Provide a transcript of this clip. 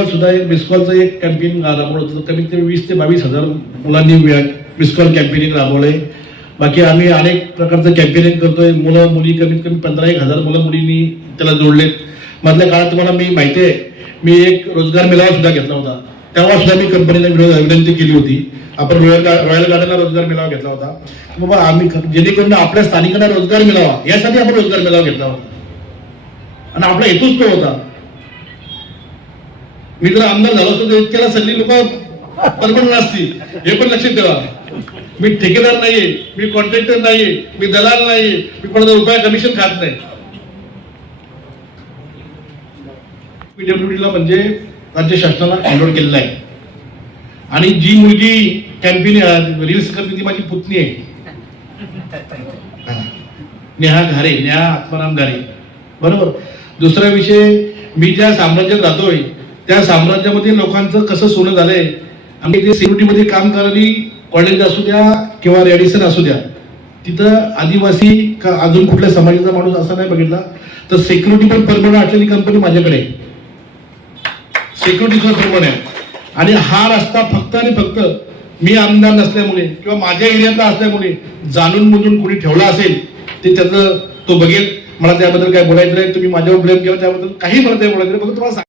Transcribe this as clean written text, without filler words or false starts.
सुद्धा एक मिसकॉलचं एक कॅम्पेन राबवलं होतं. कमीत कमी 20 ते 22,000 मुलांनी मिसकॉल कॅम्पेनिंग राबवलंय. बाकी आम्ही अनेक प्रकारचं कॅम्पेनिंग करतोय. मुलं मुली कमीत कमी 15,000 मुलं मुलींनी त्याला जोडलेत. मधल्या काळात तुम्हाला मी माहिती आहे, मी एक रोजगार मेळावा सुद्धा घेतला होता. तेव्हा सुद्धा मी कंपनीला विनंती केली होती. आपण रॉयल गार्डनला रोजगार मेळावा घेतला होता. बाबा आम्ही जेणेकरून आपल्या स्थानिकांना रोजगार मिळावा यासाठी आपण रोजगार मेळावा घेतला होता आणि आपला हेतूच तो होता. मी जर आमदार झालो असतो तर इतक्याला सगळी लोक परमनंट नसतील हे पण लक्षात ठेवा. मी ठेकेदार नाहीये, मी कॉन्ट्रॅक्टर नाहीये, मी दलाल नाहीये, मी कोणाचा रुपया कमिशन खात नाही. पीडब्ल्यूडीला म्हणजे राज्य शासनाला एनरोल केलेला आहे. आणि जी मुलगी कॅम्पेन रील्स करते ती माझी पुतणी आहे, नेहा आत्माराम घारे. बरोबर. दुसरा विषय, मी ज्या साम्राज्यात राहतोय त्या साम्राज्यामध्ये लोकांचं कसं सोनं झालंय. आम्ही ते सिक्युरिटीमध्ये काम करणारी कॉलेज असू द्या किंवा रेडिसन असू द्या, तिथं आदिवासी का अजून कुठल्या समाजाचा माणूस असा नाही बघितला. तर सिक्युरिटी पण परमनंट असलेली कंपनी माझ्याकडे आहे. सिक्युरिटी सुद्धा परमनंट आहे. आणि हा रस्ता फक्त आणि फक्त मी आमदार नसल्यामुळे किंवा माझ्या एरियातला असल्यामुळे जाणून बुजून कोणी ठेवला असेल ते त्याचं तो बघेल. मला त्याबद्दल काय बोलायचं नाही. तुम्ही माझ्यावर ब्लेम केला त्याबद्दल काही मला ते बोलायचं नाही. फक्त तुम्हाला